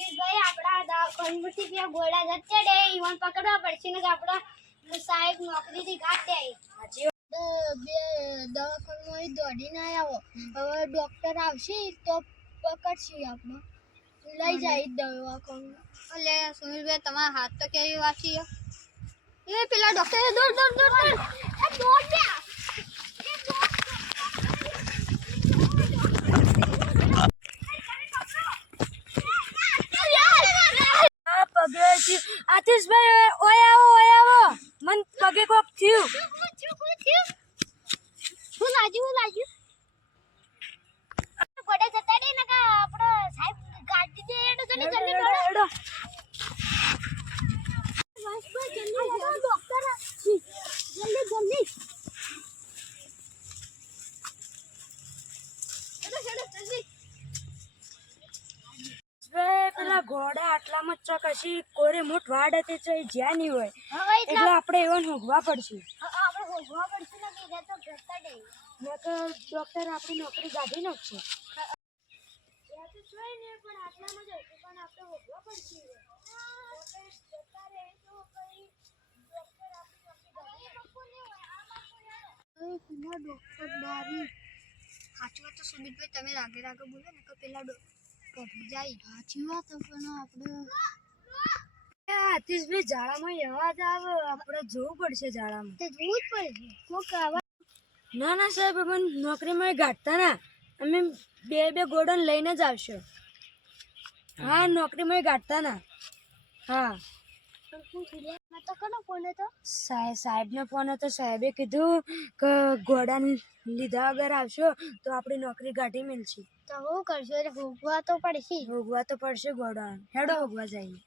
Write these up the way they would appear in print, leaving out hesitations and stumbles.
જગદીશભાઈ આપણા દવાખાનામાંથી પેલા ગોળા જતા ડે ઈવન પકડવા પડશે ને આપણા સાહેબ નોકરીથી ઘાટ દે બે દવાખાનામાં દોડીને આવ્યો હવે ડોક્ટર આવશે તો પકડશે આપણે લઈ જાય દવાખાનું એટલે સુનિલભાઈ તમારા હાથ તો કેવી વાસી એ પેલા ડોક્ટર દોડ દોડ દોડ દોડ દોડ દે આતિશભાઈ ઓય આવો મન પગે કોક થયું હું લાગ્યું ગોડે જતા દે ને કે આપણો સાહેબ ગાડી દે એડો જલ્દી દોડો બસ જલ્દી ડોક્ટર જલ્દી પેલા ઘોડા આટલામાં ચોકસી કોરે મોટ વાડ હતી તો જ્યાં નહીં હોય એટલે આપણે એવન હોગવા પડશે આપણે હોગવા પડશે ને કે તો જતા દે મેં તો ડોક્ટર આપણી નોકરી કાઢી નાખશે પણ આટલામાં જ પણ આપણે હોગવા પડશે સાચી વાત તો સુમિતભાઈ તમે રાગે બોલો ને કે પેલા જાય સાચી વાત પણ આપણે આતિશભાઈ ઝાડામાં અવાજ આવે આપણે જોવું પડશે ઝાડામાં તે જોવું જ પડશે કોક આવા ના સાહેબ મને નોકરીમાં ગાંઠતા ના અમે બે ગોળણ લઈને જ આવશો હા નોકરીમાં ગાંઠતા ના હા તો કોનો ફોન હતો સાહેબનો ફોન હતો સાહેબે કીધું કે ઘોડા લીધા વગર આવશો તો આપણી નોકરી કાઢી મળશે તો હું કરશો એટલે ભોગવા તો પડશે ઘોડા હેડો હોગવા જઈએ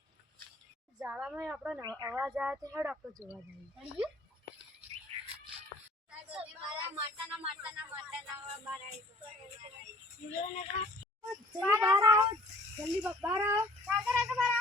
ઝાડામાં આપણો અવાજ આવે તો હેડો આપણે જોવા જઈએ જલ્દી બહાર આવો